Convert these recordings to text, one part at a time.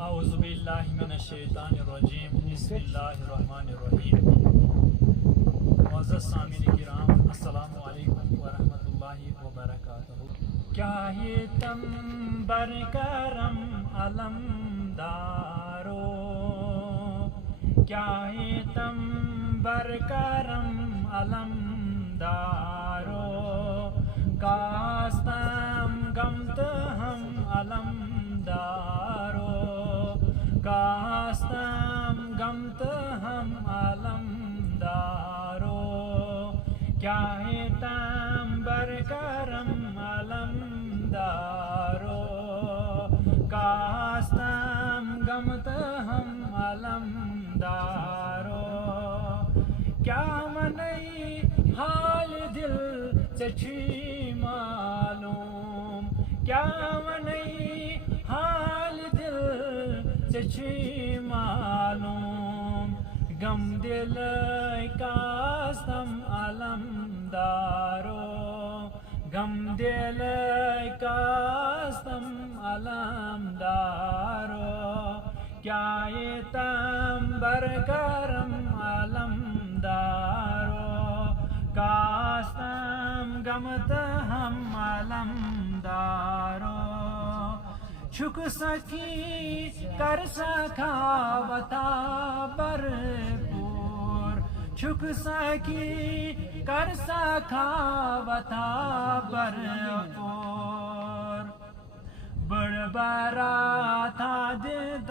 औज़ुबिल्लाहि मिनश्शैतानिर्रजीम बिस्मिल्लाहिर्रहमानिर्रहीम। मुअज़्ज़ज़ सामिईन किराम, अस्सलामु अलैकुम व रहमतुल्लाहि व बरकातुहू। क्या ये तम बरकरम अलमदारो, क्या ये तम बरकरम अलमदारो, कास्तम गमत हम अलमदारो, कास्तम गमत हम अलमदारो, क्या है तम बरकरम अलमदारो, कास्तम गमत हम अलमदारो, क्या मनई हाल दिल से छी मालूम, क्या मनई हाल दिल से छी मालूम, गम दिल कास्तम अलमदारो, गम दिल कास्तम अलमदारो, क्या ये तम बरकरम अलमदारो, कास्तम गमत हम अलमदारो, छुक सकी कर सका बता भरपूर, छुक सकी कर सका बता भरपूर, बड़ बड़ा था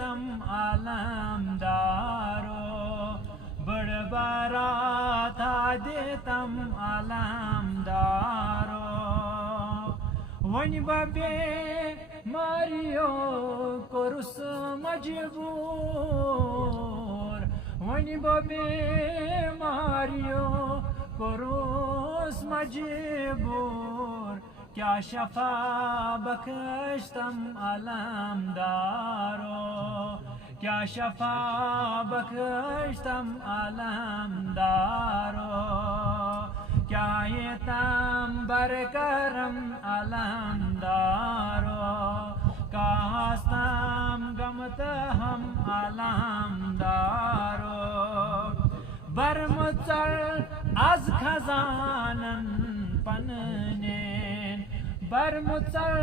दम अलमदारो, बड़ बड़ा था दम अलमदारो, वन बबे मारियो कोरुस मजबूर, वन बबे मारियो कोरुस मजबूर, क्या शफा बख्शतम अलमदारो, क्या शफा बख्शतम अलमदारो, क्या ये तम बरकरम अलमदारो, कास्तम गमत हम अलमदारो, बरमुचल az खजानन पननेन, बरमुचल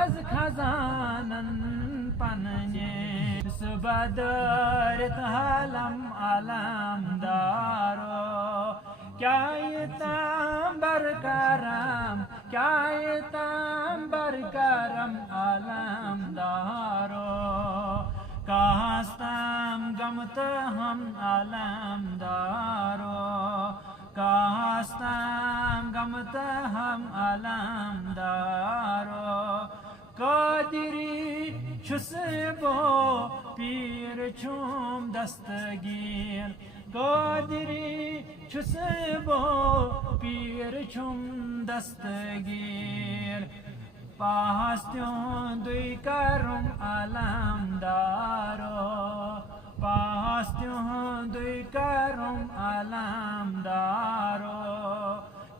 az खजानन पननेन, सुबदर तहलम अलमदारो, क्या ये तम बरकरम, क्या ये तम बरकरम अलमदारो, कास्तम गमत हम अलमदारो, कास्तम गमत हम अलमदारो, कादिरी छुसबो पीर छुम दस्तगीर, कादिरी छुसबो पीर छुम दस्तगीर, पास्त्यों दुई करुम अलमदारो, पास्त्यों दुई करुम अलमदारो,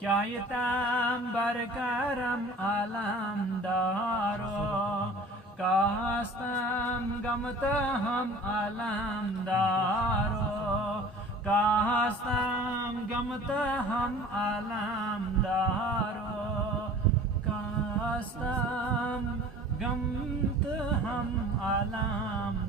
क्या ये तम बरकरम अलमदारो, कास्तम गमत हम अलमदारो, कास्तम गमत हम अलमदारो, कास्तम गमत हम अलमदारो।